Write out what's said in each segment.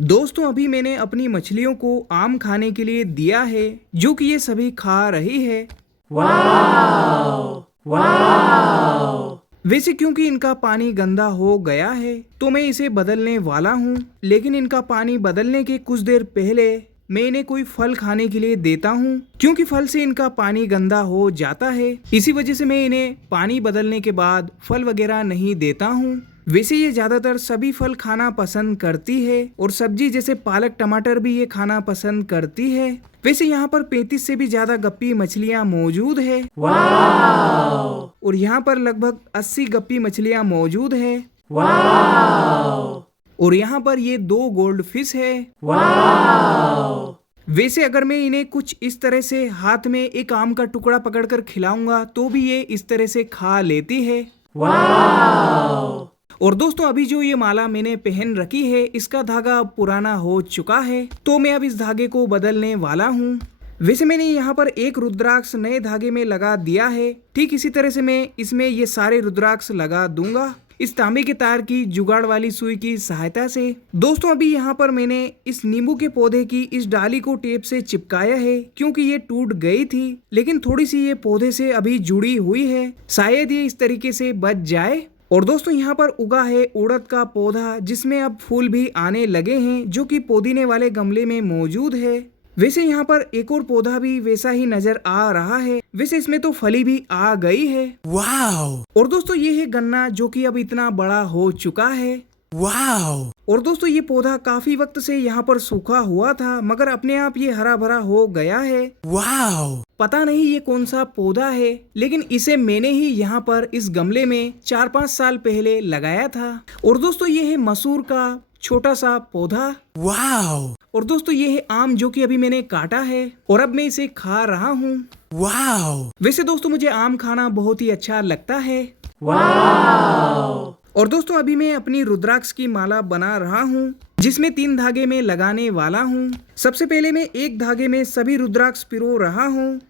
दोस्तों अभी मैंने अपनी मछलियों को आम खाने के लिए दिया है जो कि ये सभी खा रही है। वाव वाव। वैसे क्योंकि इनका पानी गंदा हो गया है तो मैं इसे बदलने वाला हूँ, लेकिन इनका पानी बदलने के कुछ देर पहले मैं इन्हें कोई फल खाने के लिए देता हूँ, क्योंकि फल से इनका पानी गंदा हो जाता है। इसी वजह से मैं इन्हें पानी बदलने के बाद फल वगैरह नहीं देता हूँ। वैसे ये ज्यादातर सभी फल खाना पसंद करती है और सब्जी जैसे पालक टमाटर भी ये खाना पसंद करती है। वैसे यहाँ पर 35 से भी ज्यादा गप्पी मछलियाँ मौजूद है वाव और यहाँ पर लगभग 80 गप्पी मछलियाँ मौजूद है वाव और यहाँ पर ये 2 गोल्ड फिश है। वाव। वैसे अगर मैं इन्हें कुछ इस तरह से हाथ में एक आम का टुकड़ा पकड़कर खिलाऊंगा तो भी ये इस तरह से खा लेती है। वाव। और दोस्तों अभी जो ये माला मैंने पहन रखी है इसका धागा अब पुराना हो चुका है, तो मैं अब इस धागे को बदलने वाला हूँ। वैसे मैंने यहाँ पर एक रुद्राक्ष नए धागे में लगा दिया है, ठीक इसी तरह से मैं इसमें ये सारे रुद्राक्ष लगा दूंगा इस तांबे के तार की जुगाड़ वाली सुई की सहायता से। दोस्तों अभी यहाँ पर मैंने इस नींबू के पौधे की इस डाली को टेप से चिपकाया है, क्योंकि ये टूट गई थी, लेकिन थोड़ी सी ये पौधे से अभी जुड़ी हुई है, शायद ये इस तरीके से बच जाए। और दोस्तों यहाँ पर उगा है उड़द का पौधा जिसमें अब फूल भी आने लगे हैं, जो कि पुदीने वाले गमले में मौजूद है। वैसे यहाँ पर एक और पौधा भी वैसा ही नजर आ रहा है, वैसे इसमें तो फली भी आ गई है। वाव और दोस्तों ये है गन्ना जो कि अब इतना बड़ा हो चुका है। वाव। और दोस्तों ये पौधा काफी वक्त से यहाँ पर सूखा हुआ था, मगर अपने आप ये हरा भरा हो गया है। वाव। पता नहीं ये कौन सा पौधा है, लेकिन इसे मैंने ही यहाँ पर इस गमले में 4-5 साल पहले लगाया था। और दोस्तों ये है मसूर का छोटा सा पौधा। वाव और दोस्तों ये है आम जो कि अभी मैंने काटा है और अब मैं इसे खा रहा हूँ। वाव। वैसे दोस्तों मुझे आम खाना बहुत ही अच्छा लगता है। वाव। और दोस्तों अभी मैं अपनी रुद्राक्ष की माला बना रहा हूँ, जिसमें 3 धागे में लगाने वाला हूँ। सबसे पहले मैं एक धागे में सभी रुद्राक्ष पिरो रहा हूँ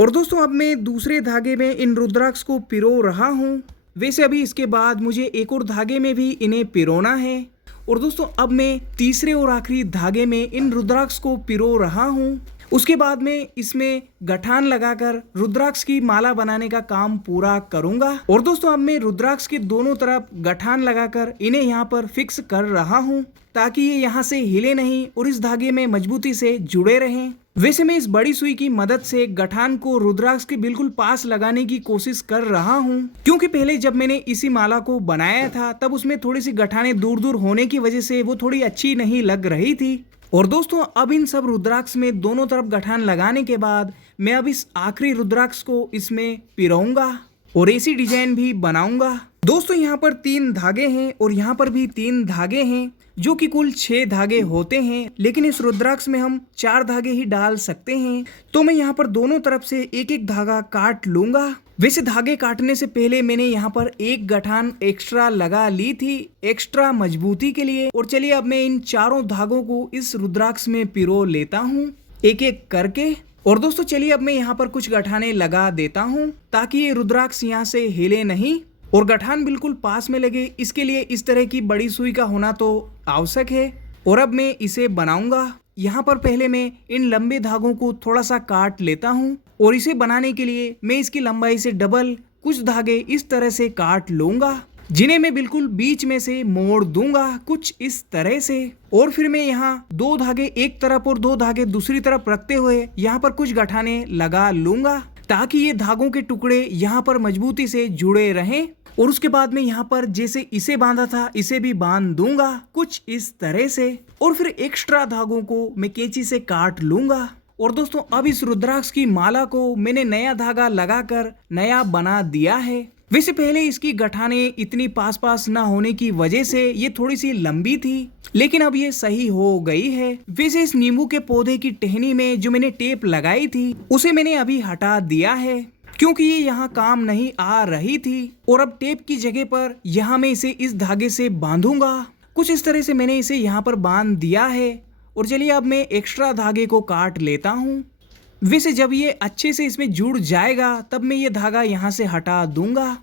और दोस्तों अब मैं दूसरे धागे में इन रुद्राक्ष को पिरो रहा हूँ। वैसे अभी इसके बाद मुझे एक और धागे में भी इन्हें पिरोना है। और दोस्तों अब मैं तीसरे और आखिरी धागे में इन रुद्राक्ष को पिरो रहा हूँ। उसके बाद मैं इसमें गठान लगाकर रुद्राक्ष की माला बनाने का काम पूरा करूंगा। और दोस्तों अब मैं रुद्राक्ष के दोनों तरफ गठान लगाकर इन्हें यहाँ पर फिक्स कर रहा हूँ, ताकि ये यहाँ से हिले नहीं और इस धागे में मजबूती से जुड़े रहें। वैसे मैं इस बड़ी सुई की मदद से गठान को रुद्राक्ष के बिल्कुल पास लगाने की कोशिश कर रहा हूँ, क्योंकि पहले जब मैंने इसी माला को बनाया था तब उसमें थोड़ी सी गठाने दूर दूर होने की वजह से वो थोड़ी अच्छी नहीं लग रही थी। और दोस्तों अब इन सब रुद्राक्ष में दोनों तरफ गठान लगाने के बाद मैं अब इस आखिरी रुद्राक्ष को इसमें पिरोऊंगा और ऐसी डिजाइन भी बनाऊंगा। दोस्तों यहाँ पर 3 धागे हैं और यहाँ पर भी 3 धागे हैं, जो कि कुल 6 धागे होते हैं, लेकिन इस रुद्राक्ष में हम 4 धागे ही डाल सकते हैं। तो मैं यहाँ पर दोनों तरफ से एक एक धागा काट लूंगा। वैसे धागे काटने से पहले मैंने यहाँ पर एक गठान एक्स्ट्रा लगा ली थी, एक्स्ट्रा मजबूती के लिए। और चलिए अब मैं इन चारों धागों को इस रुद्राक्ष में पिरो लेता हूँ एक एक करके। और दोस्तों चलिए अब मैं यहाँ पर कुछ गठाने लगा देता हूँ, ताकि ये रुद्राक्ष यहाँ से हिले नहीं और गठान बिल्कुल पास में लगे। इसके लिए इस तरह की बड़ी सुई का होना तो आवश्यक है। और अब मैं इसे बनाऊंगा। यहाँ पर पहले मैं इन लंबे धागों को थोड़ा सा काट लेता हूँ और इसे बनाने के लिए मैं इसकी लंबाई से डबल कुछ धागे इस तरह से काट लूंगा, जिन्हें मैं बिल्कुल बीच में से मोड़ दूंगा कुछ इस तरह से। और फिर मैं यहाँ 2 धागे एक तरफ और 2 धागे दूसरी तरफ रखते हुए यहाँ पर कुछ गठाने लगा लूंगा, ताकि ये धागों के टुकड़े यहाँ पर मजबूती से जुड़े रहें। और उसके बाद मैं यहाँ पर जैसे इसे बांधा था इसे भी बांध दूंगा कुछ इस तरह से। और फिर एक्स्ट्रा धागों को मैं कैंची से काट लूंगा। और दोस्तों अब इस रुद्राक्ष की माला को मैंने नया धागा लगाकर नया बना दिया है। वैसे पहले इसकी गठाने इतनी पास पास ना होने की वजह से ये थोड़ी सी लंबी थी, लेकिन अब ये सही हो गई है। वैसे इस नींबू के पौधे की टहनी में जो मैंने टेप लगाई थी उसे मैंने अभी हटा दिया है, क्योंकि ये यहाँ काम नहीं आ रही थी। और अब टेप की जगह पर यहाँ मैं इसे इस धागे से बांधूंगा कुछ इस तरह से। मैंने इसे यहाँ पर बांध दिया है और चलिए अब मैं एक्स्ट्रा धागे को काट लेता हूँ। वैसे जब ये अच्छे से इसमें जुड़ जाएगा तब मैं ये धागा यहाँ से हटा दूंगा।